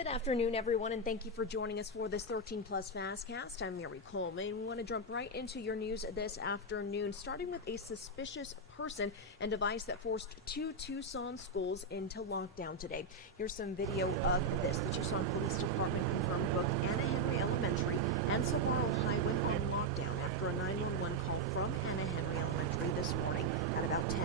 Good afternoon, everyone, and thank you for joining us for this 13 Plus FastCast. I'm Mary Coleman. We want to jump right into your news this afternoon, starting with a suspicious person and device that forced two Tucson schools into lockdown today. Here's some video of this. The Tucson Police Department confirmed both Anna Henry Elementary and Saguaro High went on lockdown after a 911 call from Anna Henry Elementary this morning at about 10.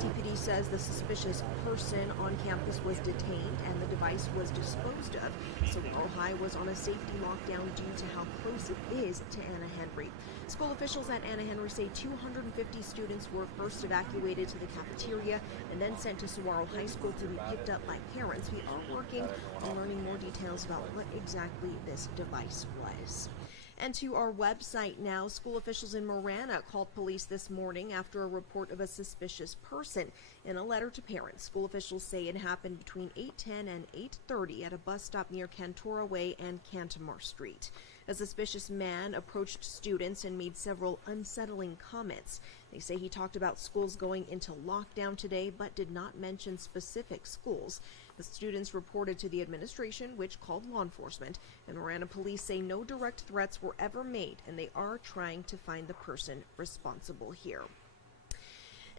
DPD says the suspicious person on campus was detained and the device was disposed of. Saguaro High was on a safety lockdown due to how close it is to Anna Henry. School officials at Anna Henry say 250 students were first evacuated to the cafeteria and then sent to Saguaro High School to be picked up by parents. We are working on learning more details about what exactly this device was. And to our website now, school officials in Marana called police this morning after a report of a suspicious person. In a letter to parents, school officials say it happened between 8:10 and 8:30 at a bus stop near Cantora Way and Cantamar Street. A suspicious man approached students and made several unsettling comments. They say he talked about schools going into lockdown today, but did not mention specific schools. The students reported to the administration, which called law enforcement, and Marana police say no direct threats were ever made, and they are trying to find the person responsible here.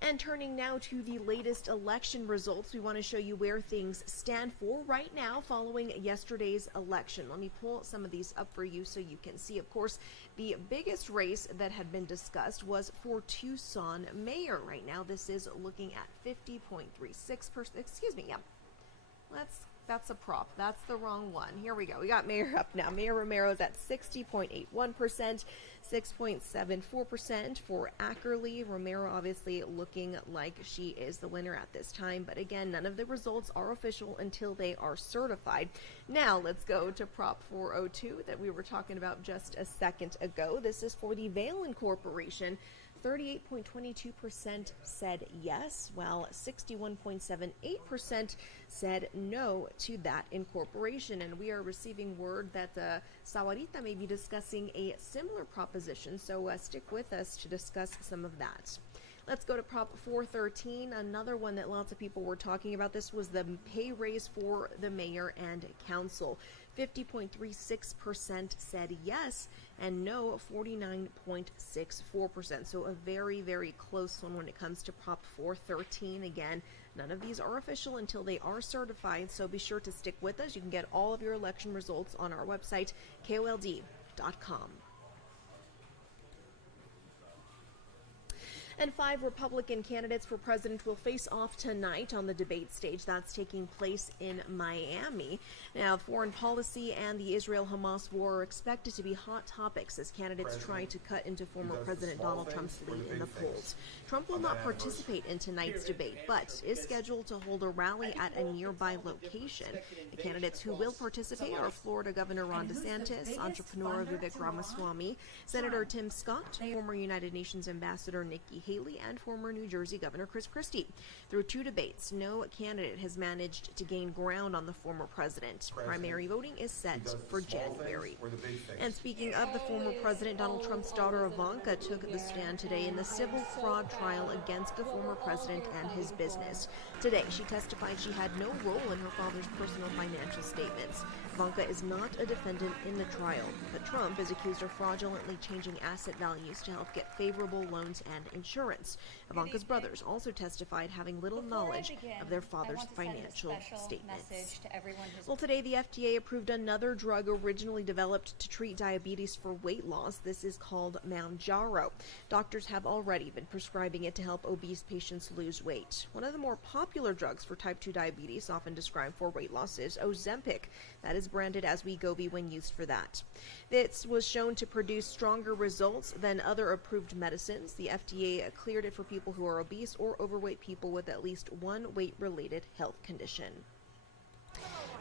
And turning now to the latest election results, we want to show you where things stand for right now following yesterday's election. Let me pull some of these up for you so you can see. Of course, the biggest race that had been discussed was for Tucson mayor. Right now, this is looking at 50.36%. Excuse me, yeah. That's a prop. That's the wrong one. Here we go. We got mayor up now. Mayor Romero's at 60.81%, 6.74% for Ackerley. Romero obviously looking like she is the winner at this time. But again, none of the results are official until they are certified. Now let's go to Prop 402 that we were talking about just a second ago. This is for the Valen Corporation. 38.22% said yes, while 61.78% said no to that incorporation. And we are receiving word that Sawarita may be discussing a similar proposition, so stick with us to discuss some of that. Let's go to Prop 413, another one that lots of people were talking about. This was the pay raise for the mayor and council. 50.36% said yes, and no, 49.64%. So a very, very close one when it comes to Prop 413. Again, none of these are official until they are certified, so be sure to stick with us. You can get all of your election results on our website, KOLD.com. And 5 Republican candidates for president will face off tonight on the debate stage. That's taking place in Miami. Now, foreign policy and the Israel-Hamas war are expected to be hot topics as candidates try to cut into former President Donald Trump's lead in the polls. Trump will not participate in tonight's debate, but is scheduled to hold a rally at a nearby location. The candidates who will participate are Florida Governor Ron DeSantis, entrepreneur Vivek Ramaswamy, Senator Tim Scott, former United Nations Ambassador Nikki Haley, and former New Jersey Governor Chris Christie. Through 2 debates, no candidate has managed to gain ground on the former president. Primary voting is set for January. And speaking of the former president, Donald Trump's daughter Ivanka took the stand today in the civil fraud trial against the former president and his business. Today, she testified she had no role in her father's personal financial statements. Ivanka is not a defendant in the trial, but Trump is accused of fraudulently changing asset values to help get favorable loans and insurance. Ivanka's brothers also testified having little knowledge of their father's financial statements. Well, today the FDA approved another drug originally developed to treat diabetes for weight loss. This is called Mounjaro. Doctors have already been prescribing it to help obese patients lose weight. One of the more popular drugs for type 2 diabetes, often described for weight loss, is Ozempic. That is branded as Wegovy when used for that. This was shown to produce stronger results than other approved medicines. The FDA cleared it for people who are obese or overweight people with at least one weight-related health condition.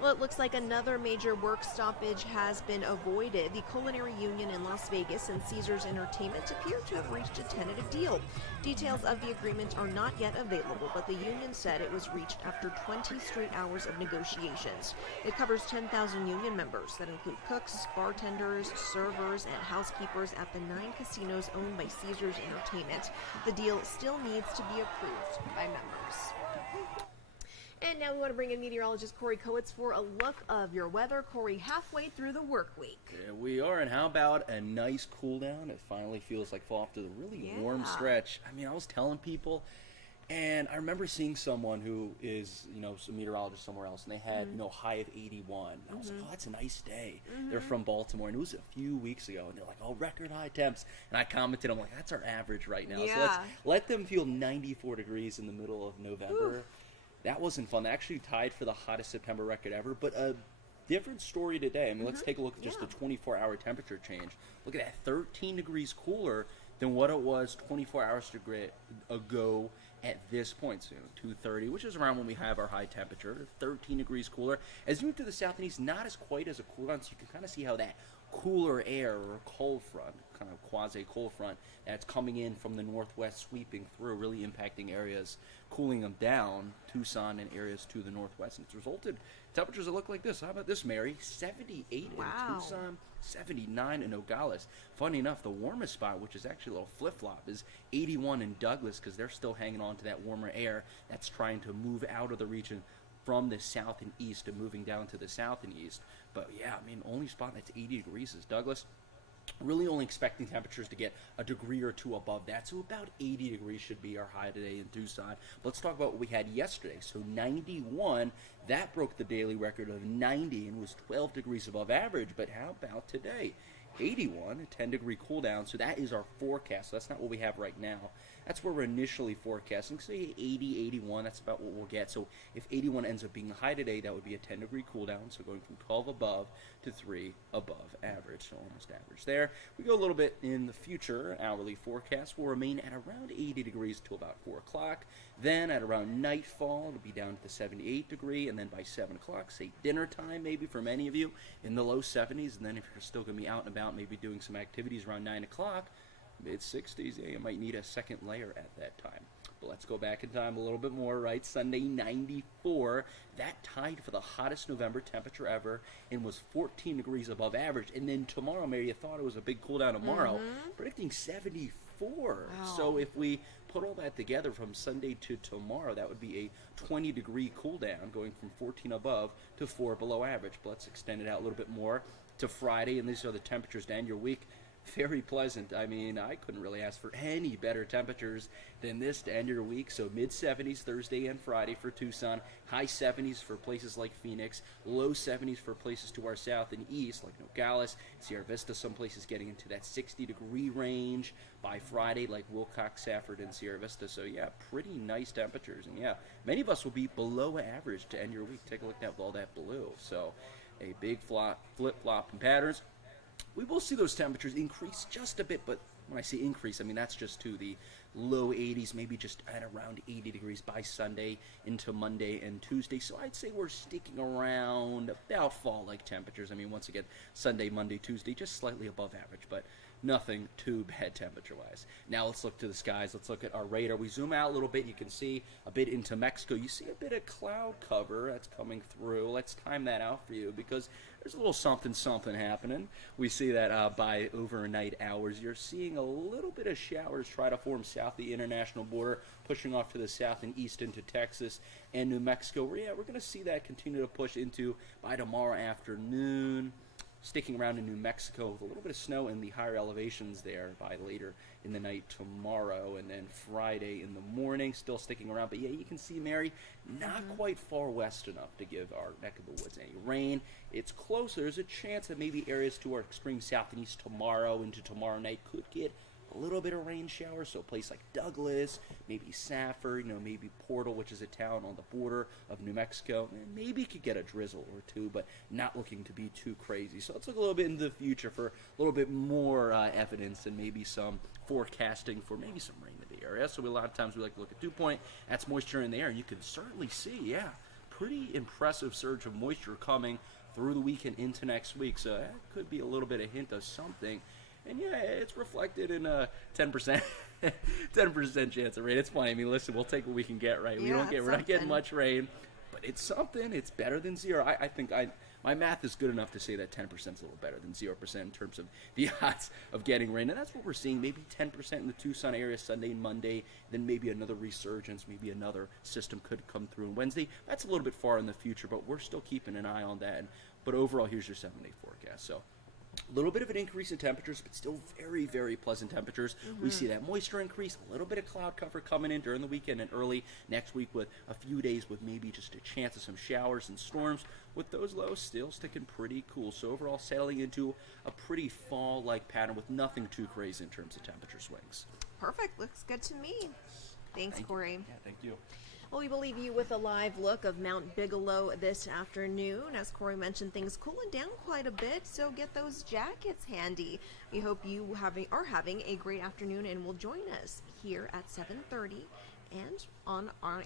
Well, it looks like another major work stoppage has been avoided. The Culinary Union in Las Vegas and Caesars Entertainment appear to have reached a tentative deal. Details of the agreement are not yet available, but the union said it was reached after 20 straight hours of negotiations. It covers 10,000 union members that include cooks, bartenders, servers, and housekeepers at the 9 casinos owned by Caesars Entertainment. The deal still needs to be approved by members. And now we want to bring in meteorologist Corey Kowitz for a look of your weather. Corey, halfway through the work week. Yeah, we are, and how about a nice cool down? It finally feels like fall after the really warm stretch. I mean, I was telling people, and I remember seeing someone who is, a meteorologist somewhere else, and they had, high of 81. I was like, oh, that's a nice day. They're from Baltimore, and it was a few weeks ago, and they're like, oh, record high temps. And I commented, I'm like, that's our average right now. Yeah. So let's let them feel 94 degrees in the middle of November. Oof. That wasn't fun. They actually tied for the hottest September record ever, but a different story today. I mean, let's take a look at just the 24-hour temperature change. Look at that, 13 degrees cooler than what it was 24 hours ago at this point, so 2:30, which is around when we have our high temperature, 13 degrees cooler. As you move to the south and east, not as quite as a cool down, so you can kind of see how that cooler air or cold front, kind of quasi-cold front, that's coming in from the northwest, sweeping through, really impacting areas, cooling them down, Tucson and areas to the northwest. And it's resulted temperatures that look like this. How about this, Mary? 78 in Tucson, 79 in Nogales. Funny enough, the warmest spot, which is actually a little flip-flop, is 81 in Douglas, because they're still hanging on to that warmer air that's trying to move out of the region from the south and east and moving down to the south and east. But yeah, I mean, only spot that's 80 degrees is Douglas. Really only expecting temperatures to get a degree or two above that, so about 80 degrees should be our high today in Tucson. Let's talk about what we had yesterday. So 91, that broke the daily record of 90 and was 12 degrees above average. But how about today? 81, a 10-degree cool down, so that is our forecast. So that's not what we have right now. That's where we're initially forecasting. Say 80, 81, that's about what we'll get. So if 81 ends up being the high today, that would be a 10-degree cool down, so going from 12 above to 3 above average, so almost average there. We go a little bit in the future. Hourly forecast will remain at around 80 degrees till about 4 o'clock. Then at around nightfall, it'll be down to the 78 degree, and then by 7 o'clock, say dinner time maybe for many of you, in the low 70s. And then if you're still going to be out and about, maybe doing some activities around 9 o'clock, mid-60s, yeah, you might need a second layer at that time. But let's go back in time a little bit more, right? Sunday, 94. That tied for the hottest November temperature ever and was 14 degrees above average. And then tomorrow, Mary, you thought it was a big cool down tomorrow, predicting 74. Wow. So if we put all that together from Sunday to tomorrow, that would be a 20-degree cool down, going from 14 above to 4 below average. But let's extend it out a little bit more to Friday, and these are the temperatures to end your week. Very pleasant. I mean, I couldn't really ask for any better temperatures than this to end your week. So mid-70s Thursday and Friday for Tucson, high 70s for places like Phoenix, low 70s for places to our south and east like Nogales, Sierra Vista, some places getting into that 60-degree range by Friday like Wilcox, Safford, and Sierra Vista. So yeah, pretty nice temperatures. And yeah, many of us will be below average to end your week. Take a look at all that blue. So a big flip-flop in patterns. We will see those temperatures increase just a bit, but when I say increase, I mean that's just to the low 80s, maybe just at around 80 degrees by Sunday into Monday and Tuesday. So I'd say we're sticking around about fall-like temperatures. I mean, once again, Sunday, Monday, Tuesday, just slightly above average, but nothing too bad temperature-wise. Now let's look to the skies. Let's look at our radar. We zoom out a little bit. You can see a bit into Mexico. You see a bit of cloud cover that's coming through. Let's time that out for you because there's a little something happening. We see that by overnight hours. You're seeing a little bit of showers try to form south of the international border, pushing off to the south and east into Texas and New Mexico. We're going to see that continue to push into by tomorrow afternoon. Sticking around in New Mexico with a little bit of snow in the higher elevations there by later in the night tomorrow, and then Friday in the morning still sticking around. But yeah, you can see, Mary, not quite far west enough to give our neck of the woods any rain. It's closer. There's a chance that maybe areas to our extreme south and east tomorrow into tomorrow night could get a little bit of rain showers, so a place like Douglas, maybe Safford, maybe Portal, which is a town on the border of New Mexico, and maybe could get a drizzle or two, but not looking to be too crazy. So let's look a little bit into the future for a little bit more evidence and maybe some forecasting for maybe some rain in the area. So a lot of times we like to look at dew point. That's moisture in the air, and you can certainly see, yeah, pretty impressive surge of moisture coming through the week and into next week. So that could be a little bit of hint of something. And yeah, it's reflected in a 10% 10% chance of rain. It's funny. I mean, listen, we'll take what we can get, right? We're not getting much rain, but it's something. It's better than zero. I think my math is good enough to say that 10% is a little better than 0% in terms of the odds of getting rain. And that's what we're seeing, maybe 10% in the Tucson area Sunday and Monday, then maybe another resurgence, maybe another system could come through on Wednesday. That's a little bit far in the future, but we're still keeping an eye on that. But overall, here's your 7-day forecast. So a little bit of an increase in temperatures, but still very, very pleasant temperatures. We see that moisture increase, a little bit of cloud cover coming in during the weekend and early next week with a few days with maybe just a chance of some showers and storms, with those lows still sticking pretty cool. So overall, settling into a pretty fall-like pattern with nothing too crazy in terms of temperature swings. Perfect. Looks good to me. Thanks, Corey. Yeah, thank you. Well, we will leave you with a live look of Mount Bigelow this afternoon. As Corey mentioned, things cooling down quite a bit, so get those jackets handy. We hope you are having a great afternoon and will join us here at 7:30 and on our